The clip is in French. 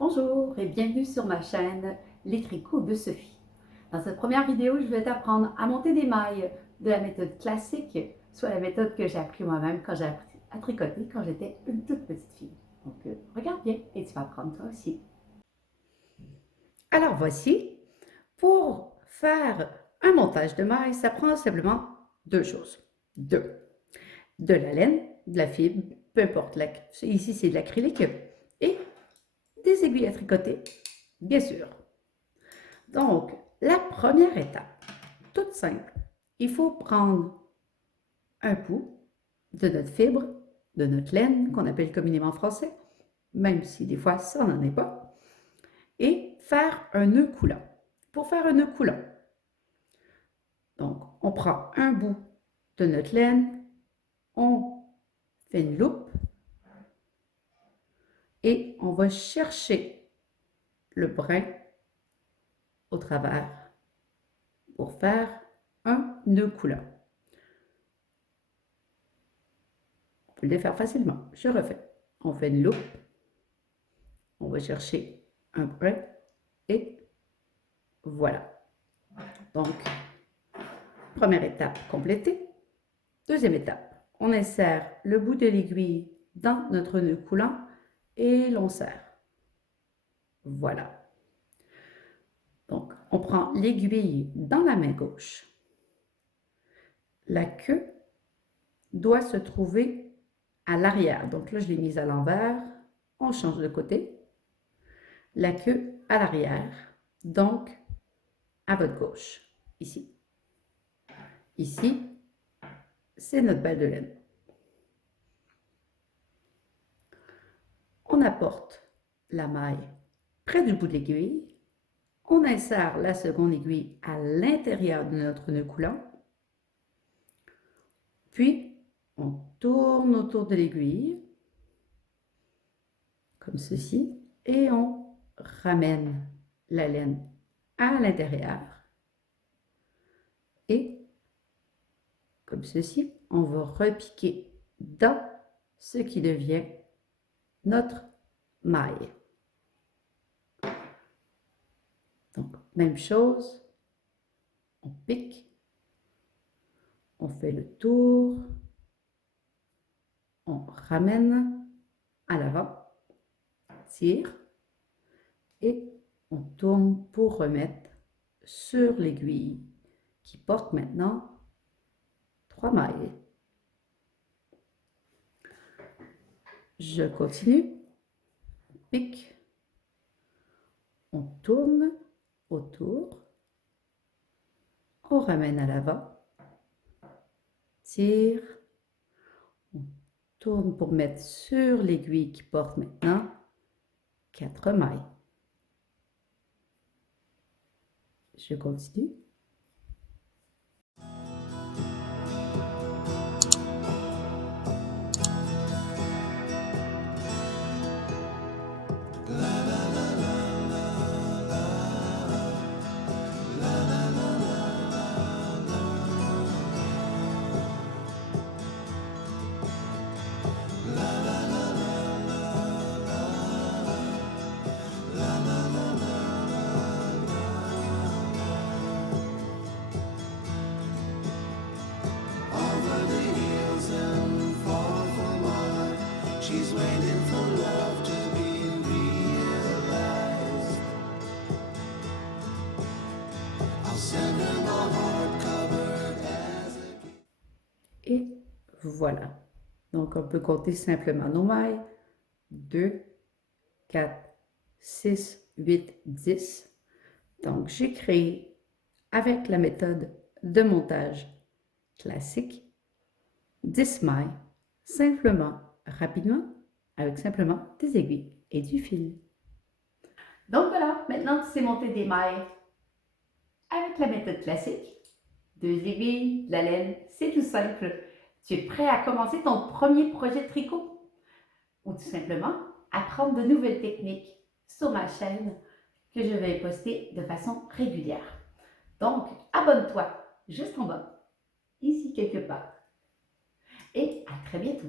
Bonjour et bienvenue sur ma chaîne Les Tricots de Sophie. Dans cette première vidéo, je vais t'apprendre à monter des mailles de la méthode classique, soit la méthode que j'ai appris moi-même quand j'ai appris à tricoter quand j'étais une toute petite fille. Donc regarde bien et tu vas apprendre toi aussi. Alors voici, pour faire un montage de mailles, ça prend simplement deux choses. De la laine, de la fibre, peu importe, ici c'est de l'acrylique, et des aiguilles à tricoter, bien sûr. Donc, la première étape, toute simple, il faut prendre un bout de notre fibre, de notre laine, qu'on appelle communément en français, même si des fois ça n'en est pas, et faire un nœud coulant. Pour faire un nœud coulant, donc on prend un bout de notre laine, on fait une loupe et on va chercher le brin au travers pour faire un nœud coulant. On peut le faire facilement. Je refais. On fait une loupe, on va chercher un brin et voilà. Donc, première étape complétée. Deuxième étape, on insère le bout de l'aiguille dans notre nœud coulant et l'on serre. Voilà. Donc, on prend l'aiguille dans la main gauche. La queue doit se trouver à l'arrière. Donc là, je l'ai mise à l'envers. On change de côté. La queue à l'arrière. Donc, à votre gauche, ici. Ici, c'est notre balle de laine. On apporte la maille près du bout de l'aiguille. On insère la seconde aiguille à l'intérieur de notre nœud coulant. Puis, on tourne autour de l'aiguille, comme ceci, et on ramène la laine à l'intérieur. Et, comme ceci, on va repiquer dans ce qui devient notre maille. Donc, même chose, on pique, on fait le tour, on ramène à l'avant, tire, et on tourne pour remettre sur l'aiguille qui porte maintenant 3 mailles. Je continue, on pique, on tourne autour, on ramène à l'avant, tire, on tourne pour mettre sur l'aiguille qui porte maintenant 4 mailles. Je continue. She's waiting for love to be realized. I'll send her my heart covered as a... Et voilà. Donc, on peut compter simplement nos mailles. 2, 4, 6, 8, 10. Donc, j'ai créé, avec la méthode de montage classique, 10 mailles, simplement, rapidement, avec simplement des aiguilles et du fil. Donc voilà, maintenant tu sais monter des mailles avec la méthode classique. 2 aiguilles, de la laine, c'est tout simple. Tu es prêt à commencer ton premier projet de tricot ou tout simplement apprendre de nouvelles techniques sur ma chaîne que je vais poster de façon régulière. Donc, abonne-toi juste en bas, ici quelque part. Et à très bientôt.